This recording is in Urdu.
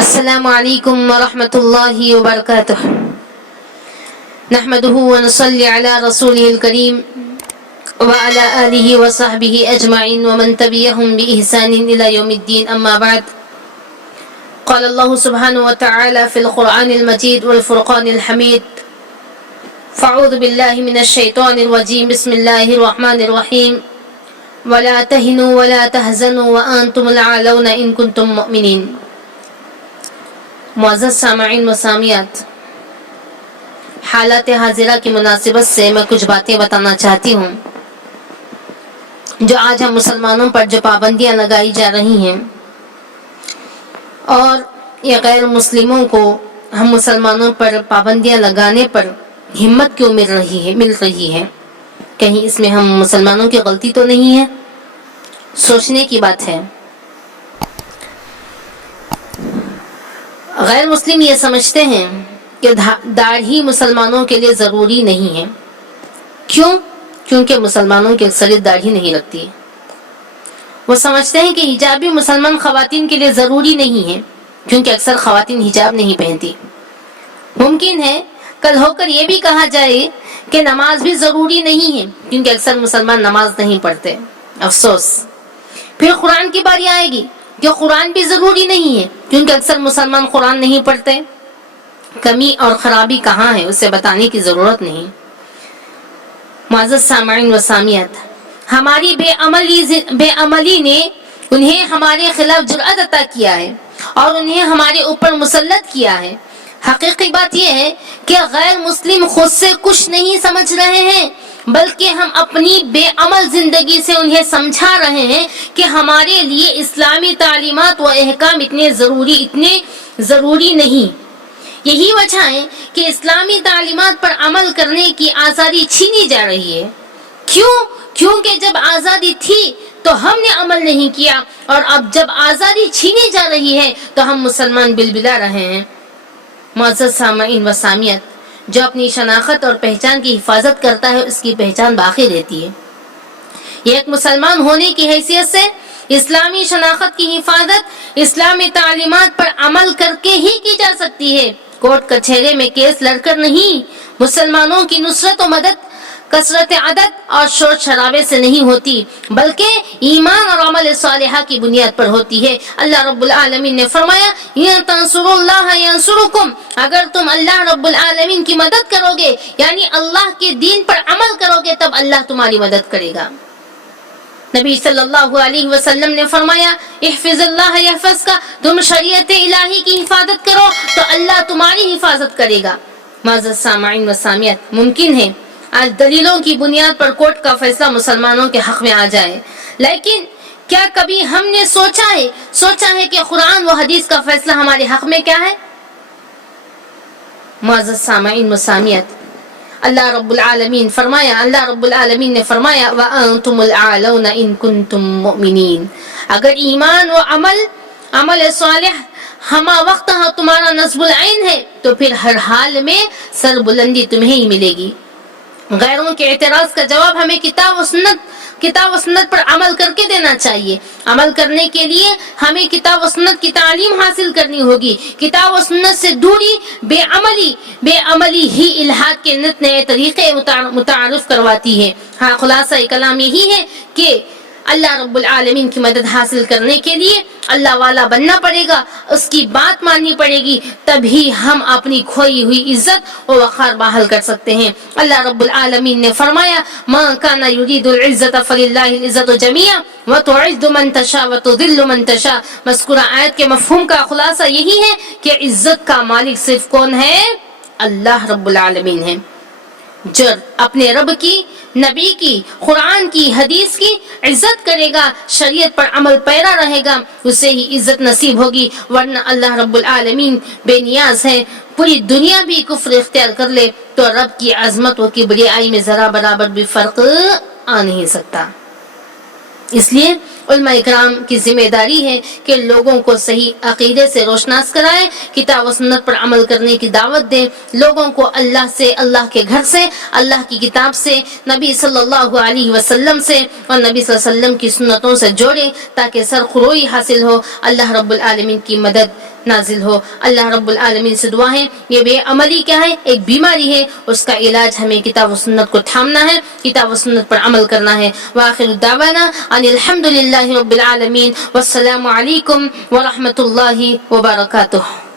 السلام علیکم ورحمۃ اللہ وبرکاتہ نحمده ونصلي على رسوله الكريم وعلى آله وصحبه أجمعين ومن تبعهم بإحسان إلى يوم الدين أما بعد قال الله سبحانه وتعالى في القرآن المجيد والفرقان الحميد فأعوذ بالله من الشيطان الرجيم بسم الله الرحمن الرحيم ولا تهنوا ولا تحزنوا وأنتم الأعلون إن كنتم مؤمنين. معزز سامعین و سامعات، حالات حاضرہ کی مناسبت سے میں کچھ باتیں بتانا چاہتی ہوں جو آج ہم مسلمانوں پر جو پابندیاں لگائی جا رہی ہیں اور یہ غیر مسلموں کو ہم مسلمانوں پر پابندیاں لگانے پر ہمت کیوں مل رہی ہے. کہیں اس میں ہم مسلمانوں کی غلطی تو نہیں ہے؟ سوچنے کی بات ہے. غیر مسلم یہ سمجھتے ہیں کہ داڑھی مسلمانوں کے لیے ضروری نہیں ہے. کیوں؟ کیونکہ مسلمانوں کی اکثریت داڑھی نہیں رکھتی. وہ سمجھتے ہیں کہ حجاب بھی مسلمان خواتین کے لیے ضروری نہیں ہے کیونکہ اکثر خواتین حجاب نہیں پہنتی. ممکن ہے کل ہو کر یہ بھی کہا جائے کہ نماز بھی ضروری نہیں ہے کیونکہ اکثر مسلمان نماز نہیں پڑھتے. افسوس. پھر قرآن کی باری آئے گی کہ قرآن بھی ضروری نہیں ہے کیونکہ اکثر مسلمان قرآن نہیں پڑھتے. کمی اور خرابی کہاں ہے اسے بتانے کی ضرورت نہیں. معزز سامعین و سامعات، ہماری بے عملی نے انہیں ہمارے خلاف جرأت عطا کیا ہے اور انہیں ہمارے اوپر مسلط کیا ہے. حقیقی بات یہ ہے کہ غیر مسلم خود سے کچھ نہیں سمجھ رہے ہیں بلکہ ہم اپنی بے عمل زندگی سے انہیں سمجھا رہے ہیں کہ ہمارے لیے اسلامی تعلیمات و احکام اتنے ضروری نہیں. یہی وجہ ہے کہ اسلامی تعلیمات پر عمل کرنے کی آزادی چھینی جا رہی ہے. کیوں؟ کیونکہ جب آزادی تھی تو ہم نے عمل نہیں کیا اور اب جب آزادی چھینی جا رہی ہے تو ہم مسلمان بلبلا رہے ہیں. معزز سامعین و سامعات، جو اپنی شناخت اور پہچان کی حفاظت کرتا ہے اس کی پہچان باقی رہتی ہے. یہ ایک مسلمان ہونے کی حیثیت سے اسلامی شناخت کی حفاظت اسلامی تعلیمات پر عمل کر کے ہی کی جا سکتی ہے. کورٹ کچہرے میں کیس لڑ کر نہیں. مسلمانوں کی نصرت و مدد کثرت عدد اور شور شرابے سے نہیں ہوتی بلکہ ایمان اور عمل صالحہ کی بنیاد پر ہوتی ہے. اللہ رب العالمین نے فرمایا یا تنصروا اللہ ینصرکم، اگر تم اللہ رب العالمین کی مدد کرو گے یعنی اللہ کے دین پر عمل کرو گے تب اللہ تمہاری مدد کرے گا. نبی صلی اللہ علیہ وسلم نے فرمایا احفظ اللہ یحفظ کا، تم شریعت الہی کی حفاظت کرو تو اللہ تمہاری حفاظت کرے گا. معزز سامعین و سامعات، ممکن ہے آج دلیلوں کی بنیاد پر کورٹ کا فیصلہ مسلمانوں کے حق میں آ جائے، لیکن کیا کبھی ہم نے سوچا ہے کہ قرآن و حدیث کا فیصلہ ہمارے حق میں کیا ہے؟ معزز سامعین و سامعات، اللہ رب العالمین نے فرمایا وَأَنْتُمُ الْأَعْلَوْنَ إِن كُنتُم مُؤْمِنِينَ. اگر ایمان و عمل صالح ہما وقت تمہارا نصب العین ہے تو پھر ہر حال میں سر بلندی تمہیں ہی ملے گی. غیروں کے اعتراض کا جواب ہمیں کتاب و سنت پر عمل کر کے دینا چاہیے. عمل کرنے کے لیے ہمیں کتاب و سنت کی تعلیم حاصل کرنی ہوگی. کتاب و سنت سے دوری بے عملی ہی الحاد کے نت نئے طریقے متعارف کرواتی ہے. ہاں، خلاصہ کلام یہی ہے کہ اللہ رب العالمین کی مدد حاصل کرنے کے لیے اللہ والا بننا پڑے گا، اس کی بات ماننی پڑے گی، تبھی ہم اپنی کھوئی ہوئی عزت و وقار بحال کر سکتے ہیں. اللہ رب العالمین نے فرمایا ما کان یرید العزت فللہ العزت جمیعا وتعز من تشاء وتذل من تشاء. مذکورہ آیت کے مفہوم کا خلاصہ یہی ہے کہ عزت کا مالک صرف کون ہے؟ اللہ رب العالمین ہے. جو اپنے رب کی، نبی کی، قرآن کی، حدیث کی عزت کرے گا، شریعت پر عمل پیرا رہے گا، اسے ہی عزت نصیب ہوگی. ورنہ اللہ رب العالمین بے نیاز ہے. پوری دنیا بھی کفر اختیار کر لے تو رب کی عظمت و کبریائی میں ذرا برابر بھی فرق آ نہیں سکتا. اس لیے علماء اکرام کی ذمہ داری ہے کہ لوگوں کو صحیح عقیدے سے روشناس کرائیں، کتاب و سنت پر عمل کرنے کی دعوت دیں، لوگوں کو اللہ سے، اللہ کے گھر سے، اللہ کی کتاب سے، نبی صلی اللہ علیہ وسلم سے اور نبی صلی اللہ علیہ وسلم کی سنتوں سے جوڑیں تاکہ سرخروئی حاصل ہو. اللہ رب العالمین کی مدد نازل ہو۔ اللہ رب العالمین سے دعا ہے یہ بے عملی کیا ہے؟ ایک بیماری ہے، اس کا علاج ہمیں کتاب و سنت کو تھامنا ہے، کتاب و سنت پر عمل کرنا ہے۔ وآخر دعوانا ان الحمد للہ رب العالمین والسلام علیکم ورحمۃ اللہ وبرکاتہ۔